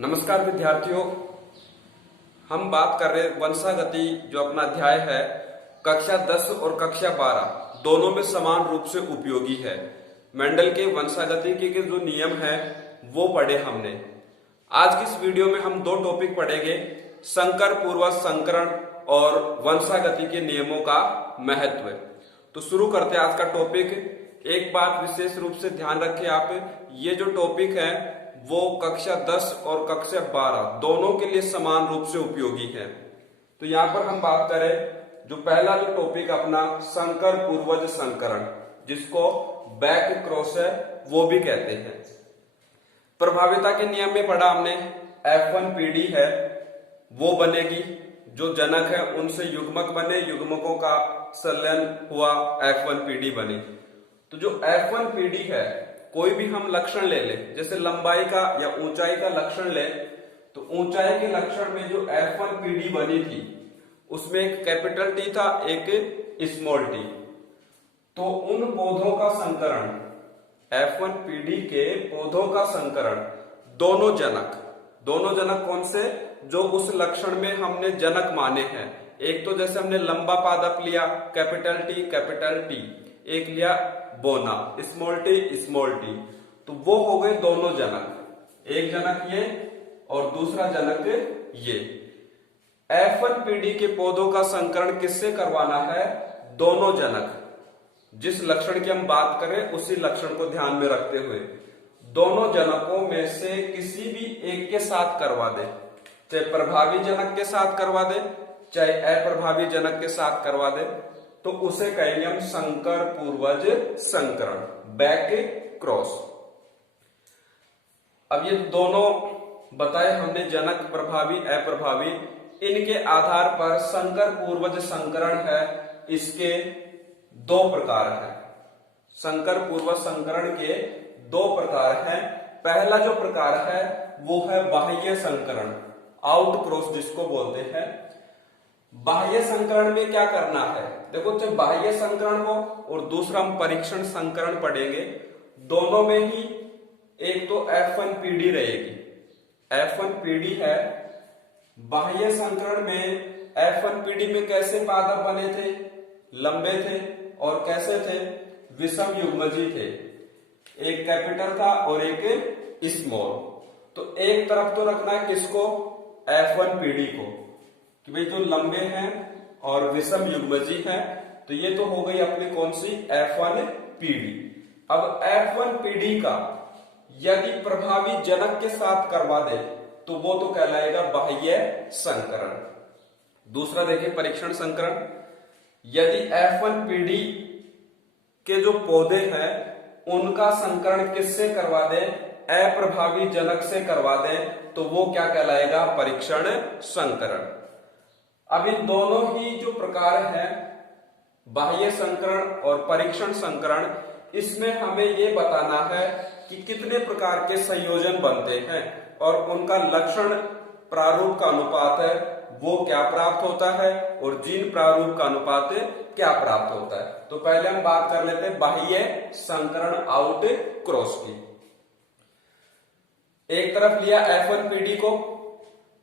नमस्कार विद्यार्थियों, हम बात कर रहे वंशागति जो अपना अध्याय है कक्षा 10 और कक्षा 12 दोनों में समान रूप से उपयोगी है। मेंडल के वंशागति के जो नियम है वो पढ़े हमने। आज की इस वीडियो में हम दो टॉपिक पढ़ेंगे, संकर पूर्वज संकरण और वंशागति के नियमों का महत्व। तो शुरू करते हैं आज का टॉपिक। एक बात विशेष रूप से ध्यान रखें आप, ये जो टॉपिक है वो कक्षा 10 और कक्षा 12 दोनों के लिए समान रूप से उपयोगी है। तो यहाँ पर हम बात करें जो पहला जो टॉपिक अपना संकर पूर्वज संकरण, जिसको बैक क्रॉस है वो भी कहते हैं। प्रभाविता के नियम में पढ़ा हमने F1 पीढ़ी है वो बनेगी, जो जनक है उनसे युग्मक बने, युग्मकों का संलयन हुआ F1 पीढ़ी बनी। तो जो F1 पीढ़ी है कोई भी हम लक्षण ले ले, जैसे लंबाई का या ऊंचाई का लक्षण ले, तो ऊंचाई के लक्षण में जो F1 पीढ़ी बनी थी उसमें एक कैपिटल टी था, एक स्मॉल टी। तो उन पौधों का संकरण, F1 पीढ़ी के पौधों का संकरण दोनों जनक कौन से, जो उस लक्षण में हमने जनक माने हैं। एक तो जैसे हमने लंबा पादप लिया कैपिटल टी, एक लिया बोना स्मॉल टी, तो वो हो गए दोनों जनक, एक जनक ये और दूसरा जनक ये। F1 पीढ़ी के पौधों का संकरण किससे करवाना है? दोनों जनक, जिस लक्षण की हम बात करें उसी लक्षण को ध्यान में रखते हुए दोनों जनकों में से किसी भी एक के साथ करवा दे, चाहे प्रभावी जनक के साथ करवा दे चाहे अप्रभावी जनक के साथ करवा दे, तो उसे कहेंगे हम संकर पूर्वज संकरण, बैक क्रॉस। अब ये दोनों बताए हमने, जनक प्रभावी अप्रभावी, इनके आधार पर संकर पूर्वज संकरण है, इसके दो प्रकार हैं। संकर पूर्वज संकरण के दो प्रकार हैं। पहला जो प्रकार है वो है बाह्य संकरण, आउट क्रॉस जिसको बोलते हैं। बाह्य संकरण में क्या करना है, देखो चाहे बाह्य संकरण हो और दूसरा हम परीक्षण संकरण पढ़ेंगे, दोनों में ही एक तो F1 पीढ़ी रहेगी, F1 पीढ़ी है। बाह्य संकरण में F1 पीढ़ी में कैसे पादप बने थे? लंबे थे और कैसे थे? विषम युग्मजी थे, एक कैपिटल था और एक स्मॉल। तो एक तरफ तो रखना है किसको? F1 पीढ़ी को, कि भाई जो लंबे हैं और विषम युग्मजी हैं, तो ये तो हो गई अपनी कौन सी? F1 पीढ़ी। अब F1 पीढ़ी का यदि प्रभावी जनक के साथ करवा दे तो वो तो कहलाएगा बाह्य संकरण। दूसरा देखिए परीक्षण संकरण, यदि F1 पीढ़ी के जो पौधे हैं उनका संकरण किससे करवा दे? अप्रभावी जनक से करवा दे, तो वो क्या कहलाएगा? परीक्षण संकरण। अब इन दोनों ही जो प्रकार हैं, बाह्य संकरण और परीक्षण संकरण, इसमें हमें ये बताना है कि कितने प्रकार के संयोजन बनते हैं और उनका लक्षण प्रारूप का अनुपात है वो क्या प्राप्त होता है और जीन प्रारूप का अनुपात क्या प्राप्त होता है। तो पहले हम बात कर लेते हैं बाह्य संकरण, आउट क्रॉस की। एक तरफ लिया F1 पीढ़ी को,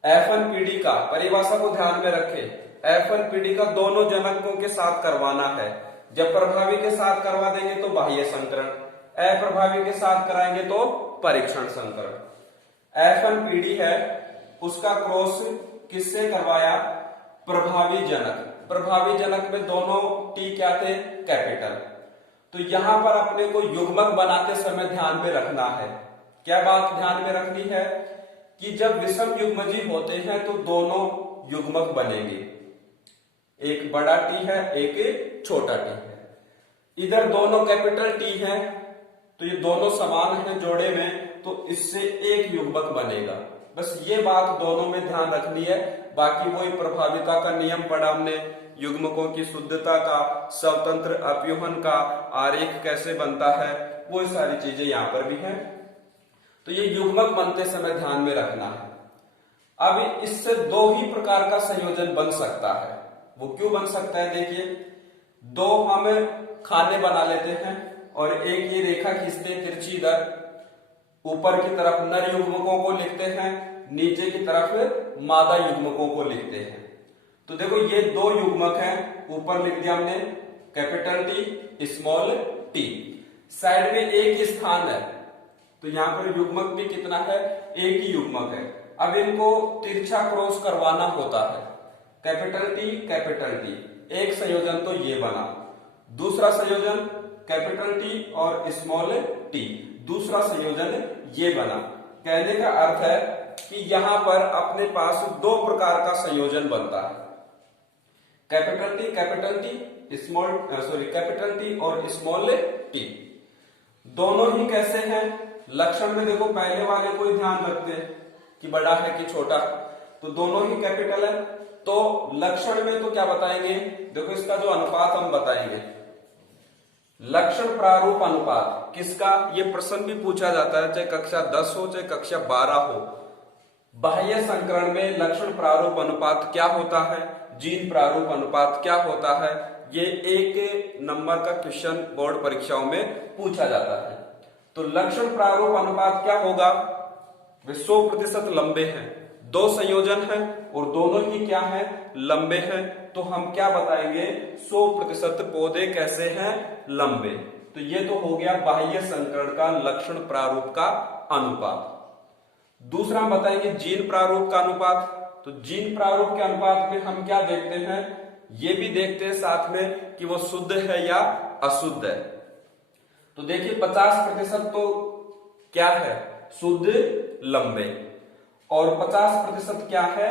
F1 पीढ़ी का परिभाषा को ध्यान में रखें, F1 पीढ़ी का दोनों जनकों के साथ करवाना है। जब प्रभावी के साथ करवा देंगे तो बाह्य संकरण, अप्रभावी के साथ कराएंगे तो परीक्षण संकरण। F1 पीढ़ी है उसका क्रॉस किससे करवाया? प्रभावी जनक, प्रभावी जनक में दोनों टी क्या थे? कैपिटल। तो यहां पर अपने को युग्मक बनाते समय ध्यान में रखना है, क्या बात ध्यान में रखनी है कि जब विषम युग्मजी होते हैं तो दोनों युग्मक बनेंगे, एक बड़ा टी है एक छोटा टी है। इधर दोनों कैपिटल टी है तो ये दोनों समान है जोड़े में, तो इससे एक युग्मक बनेगा। बस ये बात दोनों में ध्यान रखनी है। बाकी वही प्रभाविता का नियम पढ़ा हमने, युग्मकों की शुद्धता का, स्वतंत्र अपव्यूहन का, आरेख कैसे बनता है, वो सारी चीजें यहाँ पर भी हैं। तो ये युग्मक बनते समय ध्यान में रखना है। अब इससे दो ही प्रकार का संयोजन बन सकता है। वो क्यों बन सकता है? देखिए, दो हम खाने बना लेते हैं और एक ये रेखा खींचते हैं तिरछी इधर, ऊपर की तरफ नर युग्मकों को लिखते हैं, नीचे की तरफ मादा युग्मकों को लिखते हैं। तो देखो ये दो युग्मक हैं, ऊपर लिख दिया हमने capital T small T, side में एक ही स्थान है, तो यहां पर युग्मक भी कितना है, एक ही युग्मक है। अब इनको तिरछा क्रॉस करवाना होता है, कैपिटल टी, एक संयोजन तो ये बना, दूसरा संयोजन कैपिटल टी और स्मॉल टी, दूसरा संयोजन ये बना। कहने का अर्थ है कि यहां पर अपने पास दो प्रकार का संयोजन बनता है, capital T small capital T और स्मॉल टी। दोनों ही कैसे हैं, लक्षण में देखो पहले वाले को ही ध्यान रखते हैं कि बड़ा है कि छोटा, तो दोनों ही कैपिटल है। तो लक्षण में तो क्या बताएंगे, देखो इसका जो अनुपात हम बताएंगे, लक्षण प्रारूप अनुपात किसका, ये प्रश्न भी पूछा जाता है, चाहे कक्षा 10 हो चाहे कक्षा 12 हो। बाह्य संकरण में लक्षण प्रारूप अनुपात क्या होता है, जीन प्रारूप अनुपात क्या होता है, ये एक नंबर का क्वेश्चन बोर्ड परीक्षाओं में पूछा जाता है। तो लक्षण प्रारूप अनुपात क्या होगा, वे 100% लंबे हैं, दो संयोजन हैं और दोनों ही क्या हैं, लंबे हैं। तो हम क्या बताएंगे, 100% पौधे कैसे हैं, लंबे। तो ये तो हो गया बाह्य संकरण का लक्षण प्रारूप का अनुपात। दूसरा हम बताएंगे जीन प्रारूप का अनुपात। तो जीन प्रारूप के अनुपात में हम क्या देखते हैं, ये भी देखते हैं साथ में कि वो शुद्ध है या अशुद्ध है। तो देखिए 50% तो क्या है, शुद्ध लंबे, और 50% क्या है,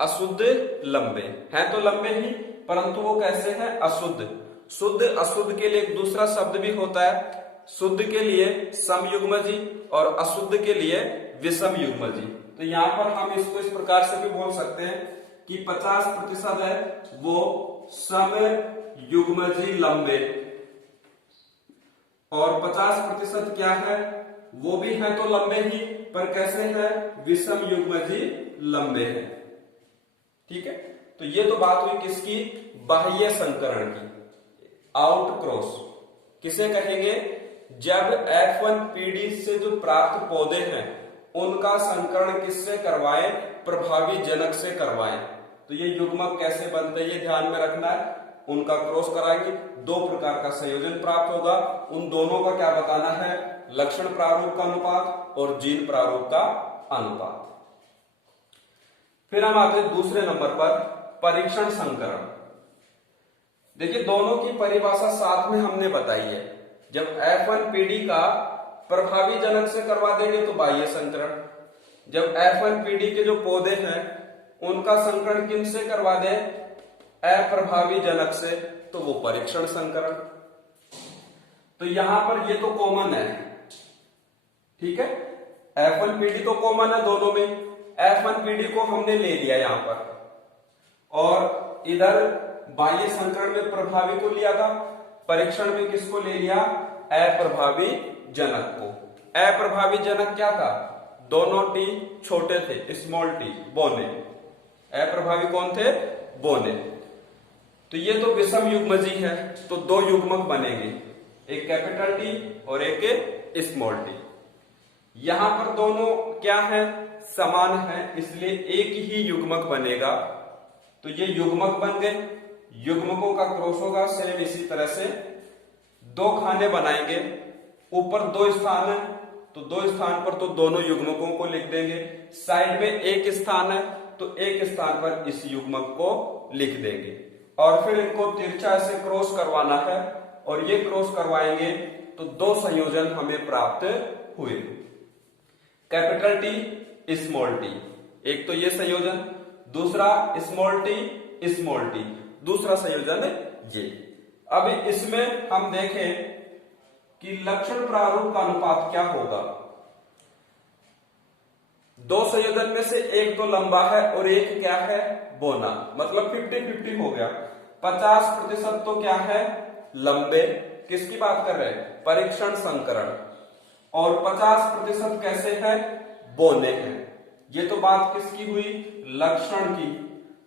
अशुद्ध लंबे हैं। तो लंबे ही, परंतु वो कैसे हैं, अशुद्ध। शुद्ध अशुद्ध के लिए एक दूसरा शब्द भी होता है, शुद्ध के लिए समयुग्मजी और अशुद्ध के लिए विषम युग्मजी। तो यहां पर हम इसको इस प्रकार से भी बोल सकते हैं कि 50% है वो समयुग्मजी लंबे, और 50% क्या है, वो भी है तो लंबे ही, पर कैसे है, विषम युग्मजी लंबे हैं। ठीक है, तो ये तो बात हुई किसकी, बाह्य संकरण की। आउट क्रॉस किसे कहेंगे, जब F1 पीढ़ी से जो प्राप्त पौधे हैं उनका संकरण किससे करवाएं, प्रभावी जनक से करवाएं। तो ये युग्मक कैसे बनते हैं ये ध्यान में रखना है, उनका क्रॉस कराएंगे, दो प्रकार का संयोजन प्राप्त होगा, उन दोनों का क्या बताना है, लक्षण प्रारूप का अनुपात और जीन प्रारूप का अनुपात। फिर हम आते हैं दूसरे नंबर पर, परीक्षण संकरण। देखिए दोनों की परिभाषा साथ में हमने बताई है। जब F1 पीढ़ी का प्रभावी जनक से करवा देंगे तो बाह्य संकरण, जब F1 पीढ़ी के जो पौधे हैं उनका संकरण किन से करवा दें, अप्रभावी जनक से, तो वो परीक्षण संकरण। तो यहां पर ये तो कॉमन है, ठीक है, F1 पीढ़ी तो कॉमन है दोनों में, F1 पीढ़ी को हमने ले लिया यहां पर, और इधर बाह्य संकरण में प्रभावी को लिया था, परीक्षण में किसको ले लिया, अप्रभावी जनक को। अप्रभावी जनक क्या था, दोनों टी छोटे थे, स्मॉल टी, बोने। अप्रभावी कौन थे, बोने। तो ये तो विषम युग्मजी है, तो दो युग्मक बनेंगे, एक कैपिटल टी और एक स्मॉल टी। यहां पर दोनों क्या है, समान है, इसलिए एक ही युग्मक बनेगा। तो ये युग्मक बन गए, युग्मकों का क्रॉस होगा, सेम इसी तरह से दो खाने बनाएंगे, ऊपर दो स्थान है तो दो स्थान पर तो दोनों युग्मकों को लिख देंगे, साइड में एक स्थान है तो एक स्थान पर इस युग्मक को लिख देंगे, और फिर इनको तिरछा से क्रॉस करवाना है, और ये क्रॉस करवाएंगे तो दो संयोजन हमें प्राप्त हुए, कैपिटल टी स्मॉल टी, एक तो ये संयोजन, दूसरा स्मॉल टी, दूसरा संयोजन ये। अब इसमें हम देखें कि लक्षण प्रारूप का अनुपात क्या होगा। दो संयोजन में से एक तो लंबा है और एक क्या है, बोना, मतलब 50-50 हो गया। 50% तो क्या है, लंबे, किसकी बात कर रहे हैं, परीक्षण संकरण, और 50% कैसे है, बोने हैं। ये तो बात किसकी हुई, लक्षण की।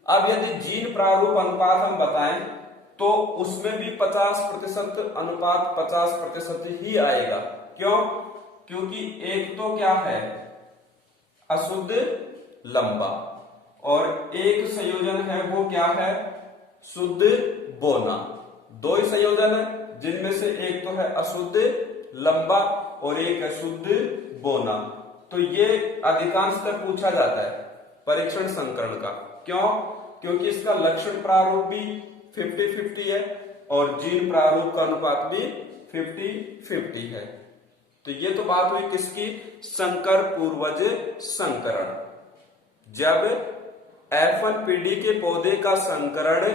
अब यदि जीन प्रारूप अनुपात हम बताएं तो उसमें भी 50% अनुपात 50% ही आएगा। क्यों, क्योंकि एक तो क्या है अशुद्ध लंबा और एक संयोजन है वो क्या है शुद्ध बोना। दो ही संयोजन है जिनमें से एक तो है अशुद्ध लंबा और एक है शुद्ध बोना। तो ये अधिकांशतः पूछा जाता है परीक्षण संकरण का। क्यों? क्योंकि इसका लक्षण प्रारूप भी 50-50 है और जीन प्रारूप का अनुपात भी 50-50 है। तो ये तो बात हुई किसकी, संकर पूर्वज संकरण। जब F1PD के पौधे का संकरण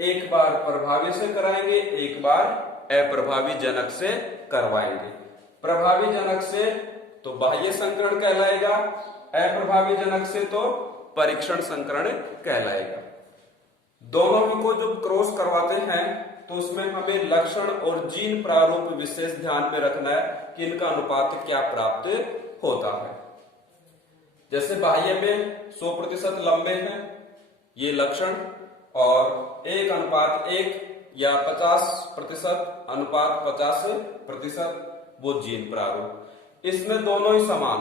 एक बार प्रभावी से कराएंगे, एक बार अप्रभावी जनक से करवाएंगे। प्रभावी जनक से तो बाह्य संकरण कहलाएगा, अप्रभावी जनक से तो परीक्षण संकरण कहलाएगा। दोनों को जब क्रॉस करवाते हैं तो उसमें हमें लक्षण और जीन प्रारूप विशेष ध्यान में रखना है कि इनका अनुपात क्या प्राप्त होता है। जैसे बाह्य में 100% लंबे हैं ये लक्षण और 1:1 या 50% अनुपात 50% वो जीन प्रारूप। इसमें दोनों ही समान,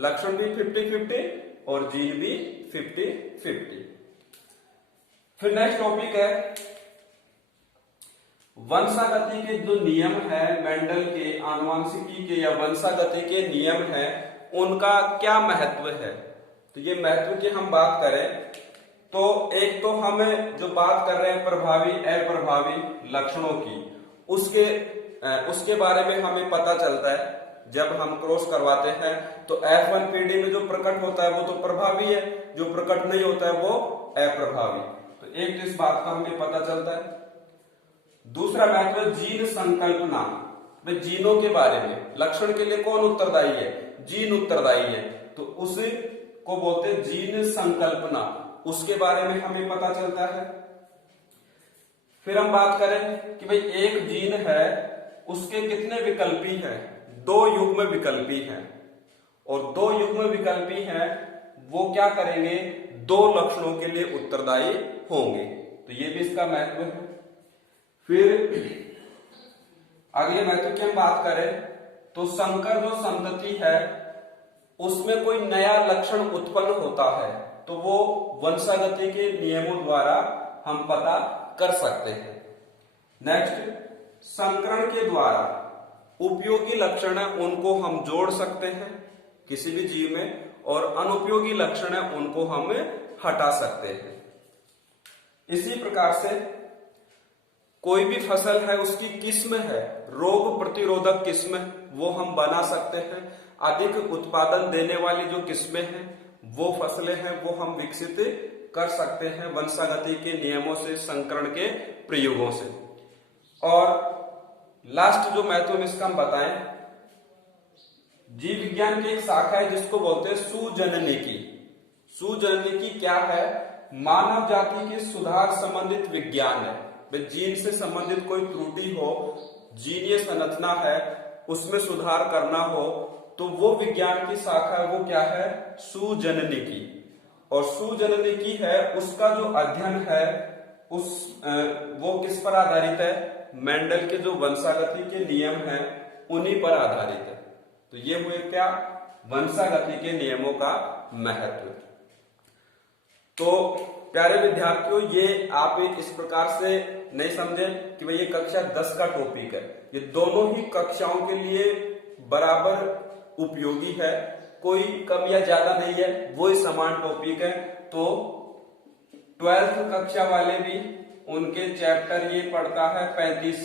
लक्षण भी 50-50 और जीन भी 50-50। फिर नेक्स्ट टॉपिक है वंशागति के जो नियम है, मेंडल के आनुवंशिकी के या वंशागति के नियम है, उनका क्या महत्व है। तो ये महत्व की हम बात करें तो एक तो हम जो बात कर रहे हैं प्रभावी अप्रभावी लक्षणों की, उसके बारे में हमें पता चलता है जब हम क्रॉस करवाते हैं। तो F1PD में जो प्रकट होता है वो तो प्रभावी है, जो प्रकट नहीं होता है वो अप्रभावी। तो एक तो इस बात का हमें पता चलता है। दूसरा महत्व जीन संकल्पना, भाई जीनों के बारे में, लक्षण के लिए कौन उत्तरदायी है, जीन उत्तरदायी है, तो उसे को बोलते हैं जीन संकल्पना, उसके बारे में हमें पता चलता है। फिर हम बात करें कि भाई एक जीन है उसके कितने विकल्पी हैं, 2 युग्म विकल्पी हैं और 2 युग्म विकल्पी हैं वो क्या करेंगे, 2 लक्षणों के लिए उत्तरदायी होंगे। तो ये भी इसका महत्व है। फिर अगले महत्व की हम बात करें तो संकर जो संतति है उसमें कोई नया लक्षण उत्पन्न होता है तो वो वंशागति के नियमों द्वारा हम पता कर सकते हैं। नेक्स्ट, संकरण के द्वारा उपयोगी लक्षण है उनको हम जोड़ सकते हैं किसी भी जीव में, और अनुपयोगी लक्षण है उनको हम हटा सकते हैं। इसी प्रकार से कोई भी फसल है उसकी किस्म है, रोग प्रतिरोधक किस्म वो हम बना सकते हैं। अधिक उत्पादन देने वाली जो किस्में हैं वो फसलें हैं वो हम विकसित कर सकते हैं वंशागति के नियमों से, संकरण के प्रयोगों से। और लास्ट जो महत्व इसका हम बताएं, जीव विज्ञान की एक शाखा है जिसको बोलते हैं सुजननिकी। सुजननिकी क्या है, मानव जाति के सुधार संबंधित विज्ञान है। जीन से संबंधित कोई त्रुटि हो, जीनीय संरचना है उसमें सुधार करना हो तो वो विज्ञान की शाखा है वो क्या है, सुजननिकी। और सुजननिकी है उसका जो अध्ययन है वो किस पर आधारित है, मेंडल के जो वंशागति के नियम हैं उन्हीं पर आधारित है। तो ये हुए क्या, वंशागति के नियमों का महत्व। तो प्यारे विद्यार्थियों, ये आप इस प्रकार से नहीं समझे कि भाई ये कक्षा 10 का टॉपिक है, ये दोनों ही कक्षाओं के लिए बराबर उपयोगी है, कोई कम या ज्यादा नहीं है, वो ही समान टॉपिक है। तो 12th कक्षा वाले भी उनके चैप्टर ये पढ़ता है 35,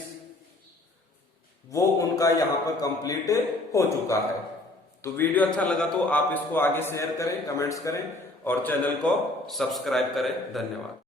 वो उनका यहाँ पर कंप्लीट हो चुका है। तो वीडियो अच्छा लगा तो आप इसको आगे शेयर करें, कमेंट्स करें और चैनल को सब्सक्राइब करें। धन्यवाद।